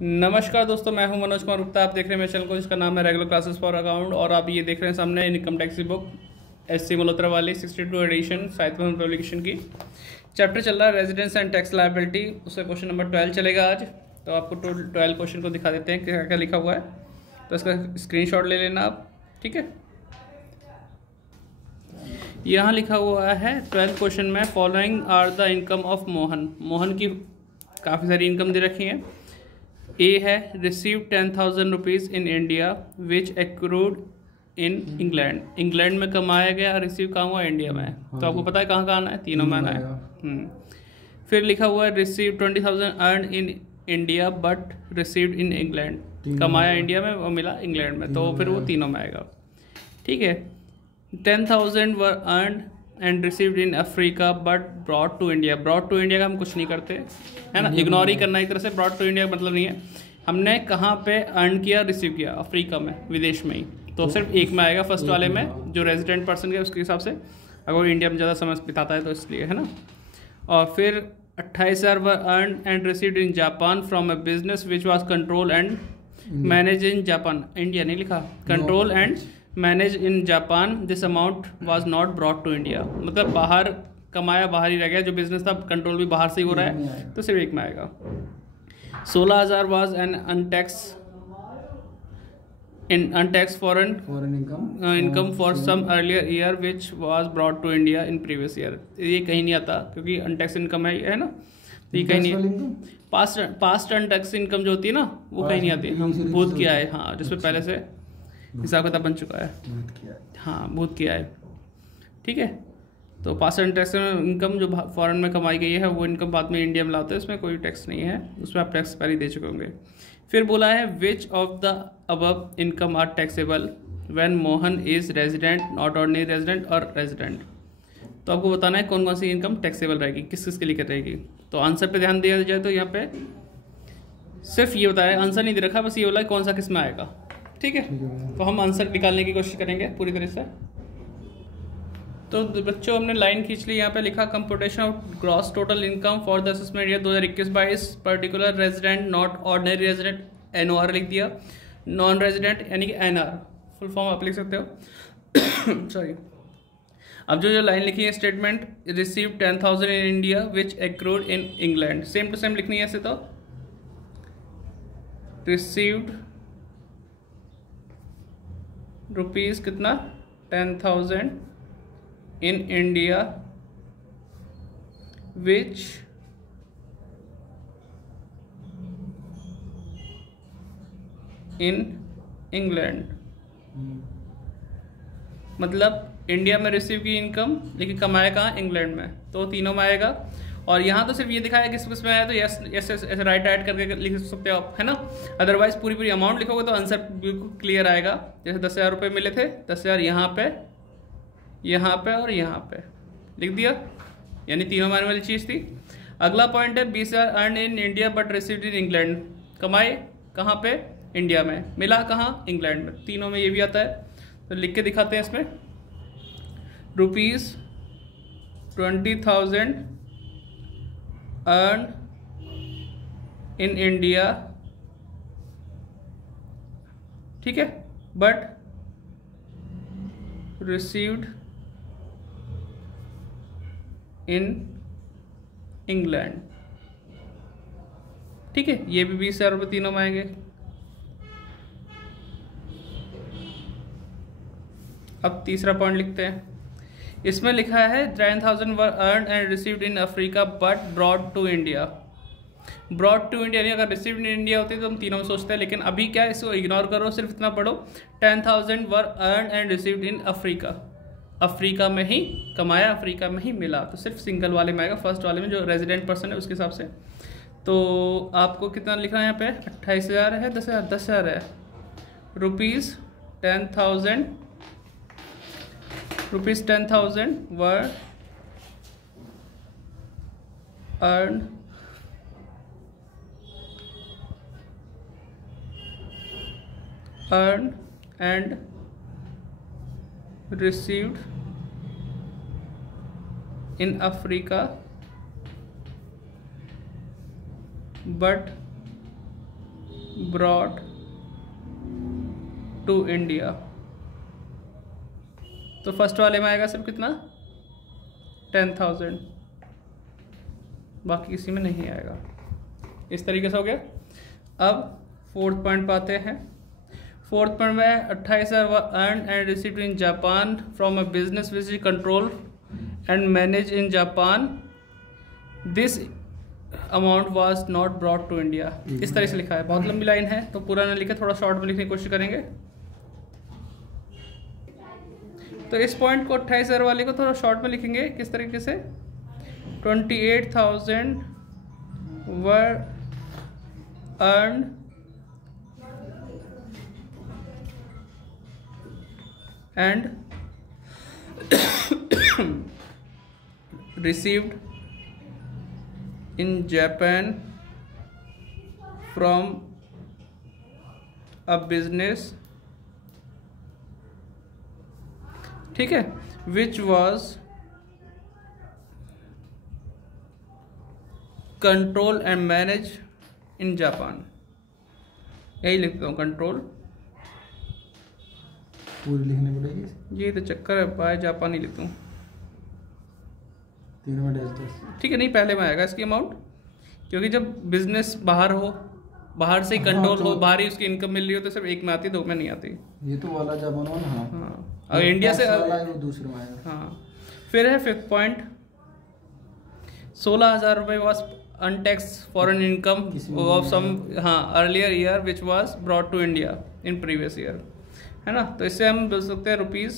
नमस्कार दोस्तों, मैं हूं मनोज कुमार गुप्ता। आप देख रहे हैं मेरे चैनल को जिसका नाम है रेगुलर क्लासेस फॉर अकाउंट। और आप ये देख रहे हैं सामने इनकम टैक्स की बुक एस.सी. मल्होत्रा वाली 62 एडिशन साहित्य पब्लिकेशन की। चैप्टर चल रहा है रेजिडेंस एंड टैक्स लायबिलिटी, उसका क्वेश्चन नंबर 12 चलेगा आज। तो आपको 12 क्वेश्चन को दिखा देते हैं क्या क्या लिखा हुआ है, तो इसका स्क्रीनशॉट ले लेना आप, ठीक है। यहाँ लिखा हुआ है 12 क्वेश्चन में, following are the income of Mohan. Mohan की काफ़ी सारी इनकम दे रखी है। ए है receive 10,000 rupees in India which accrued in England. England में कमाया गया, रिसीव कहाँ हुआ, इंडिया में। तो आपको पता है कहाँ कहाँ आना है, तीनों में आना है। फिर लिखा हुआ है receive 20,000 earn in India but received in England. कमाया इंडिया में और मिला इंग्लैंड में, तो फिर वो तीनों में आएगा, ठीक है। 10,000 were earn and received in Africa but brought to India. Brought to India का हम कुछ नहीं करते, है ना, इग्नोर ही करना एक तरह से। ब्रॉड टू इंडिया का मतलब नहीं है। हमने कहाँ पे अर्न किया, रिसीव किया, अफ्रीका में, विदेश में ही, तो सिर्फ एक में आएगा, फर्स्ट वाले में, जो रेजिडेंट पर्सन है उसके हिसाब से, अगर इंडिया में ज़्यादा समय बिताता है तो इसलिए, है ना। और फिर 28,000 were earn and received in Japan from a business which was control and manage in Japan. India नहीं लिखा, control and manage in Japan. This amount was not brought to India. मतलब बाहर कमाया, बाहर ही रह गया, जो बिजनेस था कंट्रोल भी बाहर से ही हो रहा है, तो सिर्फ एक में आएगा। 16,000 was an untaxed foreign income for some earlier year which was brought to India in previous year. ये कहीं नहीं आता क्योंकि अनटैक्स इनकम है ना, तो ये कहीं नहीं। पास्ट अनटैक्स इनकम जो होती है ना, वो कहीं नहीं आती। हम भूत किया है, हाँ, जिसमें पहले से हिसाब किताब बन चुका है, हाँ, भूत किया है, ठीक है। तो पास्ट टैक्स इनकम जो फॉरेन में कमाई गई है, वो इनकम बाद में इंडिया में लाते हैं, इसमें कोई टैक्स नहीं है, उसमें आप टैक्स पहले दे चुके होंगे। फिर बोला है which of the above income are taxable when Mohan is resident, not ordinary resident और रेजिडेंट। तो आपको बताना है कौन कौन सी इनकम टैक्सेबल रहेगी, किस किस के लिए रहेगी। तो आंसर पे ध्यान दिया जाए तो यहाँ पे सिर्फ ये बताया, आंसर नहीं दे रखा, बस ये बोला कौन सा किस में आएगा, ठीक है। तो हम आंसर निकालने की कोशिश करेंगे पूरी तरह से। तो बच्चों, हमने लाइन खींच ली। यहाँ पे लिखा computation of gross total income for the assessment year 2021-22 particular resident not ordinary resident, NOR लिख दिया। नॉन रेजिडेंट यानी कि NR, फुल फॉर्म आप लिख सकते हो सॉरी। अब जो लाइन लिखी है statement, receive 10,000 in India which accrued in England, same to same लिखनी है ऐसे। तो रिसीव्ड रुपीज़ कितना, 10,000 in India which in England. मतलब इंडिया में रिसीव की इनकम, लेकिन कमाया कहाँ, इंग्लैंड में, तो तीनों में आएगा। और यहाँ तो सिर्फ ये दिखाया किस किस में आया, तो यस यस ऐसे राइट ऐड करके लिख सकते हो आप, है ना। अदरवाइज पूरी अमाउंट लिखोगे तो आंसर बिल्कुल क्लियर आएगा। जैसे 10,000 रुपये मिले थे, 10,000 यहाँ पे और यहाँ पे लिख दिया, यानी तीनों मायने वाली चीज़ थी। अगला पॉइंट है 20,000 earn in India but received in England. कमाए कहाँ पे, इंडिया में, मिला कहाँ, इंग्लैंड में, तीनों में ये भी आता है। तो लिख के दिखाते हैं इसमें, रुपीज़ 20,000 अर्न इन इंडिया, ठीक है, बट रिसीव्ड इन इंग्लैंड, ठीक है। ये भी 20,000 रुपये तीनों में आएंगे। अब तीसरा पॉइंट लिखते हैं। इसमें लिखा है 10,000 were earn and received in Africa but brought to India. Brought to India नहीं, अगर रिसीव्ड इन इंडिया होती तो हम तीनों में सोचते हैं, लेकिन अभी क्या, इसको इग्नोर करो, सिर्फ इतना पढ़ो, 10,000 were earn and received in Africa. Africa में ही कमाया, अफ्रीका में ही मिला, तो सिर्फ सिंगल वाले में आएगा, फर्स्ट वाले में जो रेजिडेंट पर्सन है उसके हिसाब से। तो आपको कितना लिखना है यहाँ पे, 28,000 है, 10,000 है, rupees 10,000 were earn and received in Africa, but brought to India. तो फर्स्ट वाले में आएगा सिर्फ कितना 10,000, बाकी किसी में नहीं आएगा। इस तरीके से हो गया। अब फोर्थ पॉइंट पे आते हैं। फोर्थ पॉइंट में 28,000 earn and received in Japan from a business which is control and manage in Japan, this amount was not brought to India. इस तरह से लिखा है, बहुत लंबी लाइन है तो पूरा ना लिखे, थोड़ा शॉर्ट में लिखने की कोशिश करेंगे। तो इस पॉइंट को 28,000 वाले को थोड़ा शॉर्ट में लिखेंगे किस तरीके से, 28,000 were earn and received in Japan from a business, ठीक है, which was control and manage in Japan। यही लिखता हूँ, कंट्रोल पूरी लिखनी पड़ेगी, ये तो चक्कर है, बाय जापानी लिखता हूँ, तीनों में डैश। ठीक है, नहीं पहले में आएगा इसकी अमाउंट, क्योंकि जब बिजनेस बाहर हो, बाहर से ही कंट्रोल हो, बाहर ही उसकी इनकम मिल रही हो, तो सिर्फ एक में आती है, दो में नहीं आती। ये तो वाला जापान वाला, हाँ, और इंडिया से दूसरे में आएगा। हाँ, फिर है फिफ्थ पॉइंट, 16,000 रुपये was untaxed foreign income of some earlier year which was brought to India in previous year, है ना। तो इससे हम बोल सकते हैं रुपीज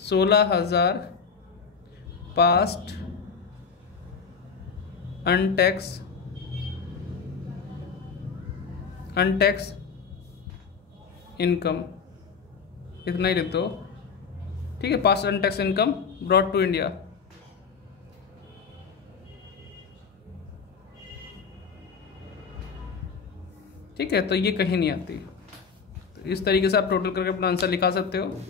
16,000 पास्ट अनटैक्स इनकम, इतना ही लिख दो, ठीक है, past untaxed income brought to India. ठीक है, तो ये कहीं नहीं आती। तो इस तरीके से आप टोटल करके अपना आंसर लिखा सकते हो।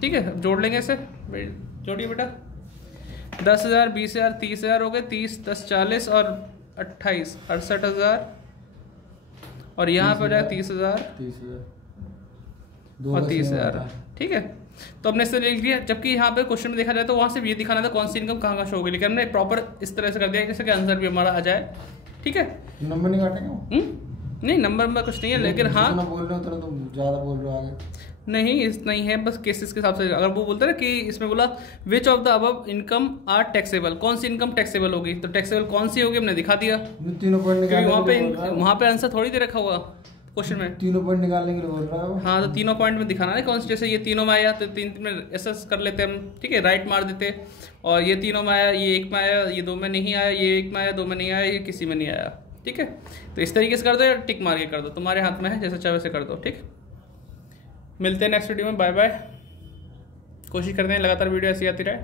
ठीक है, जोड़ लेंगे इसे, जोड़िए बेटा। 10,000, 20,000, 30,000 हो गए, 30, 10, 40 और 28, 68,000, और यहाँ पे हो जाएगा 30,000 और 30,000। ठीक है, तो हमने इससे लिख दिया, जबकि यहाँ पे क्वेश्चन में देखा जाए तो वहाँ सिर्फ ये दिखाना था कौन सी इनकम कहाँ शो होगी, लेकिन हमने प्रॉपर इस तरह से कर दिया जैसे कि आंसर भी हमारा आ जाए। ठीक है, नंबर नहीं काटेंगे? नहीं, नंबर में कुछ नहीं है, लेकिन हाँ बोल रहे हो तो तुम ज़्यादा बोल रहे हो आगे। नहीं, इस नहीं है, बस केसेस के हिसाब से। अगर वो बोलते ना कि इसमें बोला which of the above income are taxable, कौन सी इनकम टैक्सेबल होगी, तो टैक्सेबल कौन सी होगी हमने दिखा दिया। तीनों पॉइंट वहाँ पे आंसर थोड़ी दे रखा हुआ क्वेश्चन में, तीनों पॉइंट निकालने के लिए बोल रहा है। हाँ, तो तीनों पॉइंट में दिखाना है कौन सी, जैसे ये तीनों में आया तो तीन में एसेस कर लेते हम, ठीक है, राइट मार देते, और ये तीनों में आया, ये एक में आया, ये दो में नहीं आया, ये एक में आया, दो में नहीं आया, ये किसी में नहीं आया। ठीक है, तो इस तरीके से कर दो या टिक मार के कर दो, तुम्हारे हाथ में है, जैसे चाहे वैसे कर दो। ठीक, मिलते हैं नेक्स्ट वीडियो में, बाय बाय। कोशिश करते हैं लगातार वीडियो ऐसी आती रहे।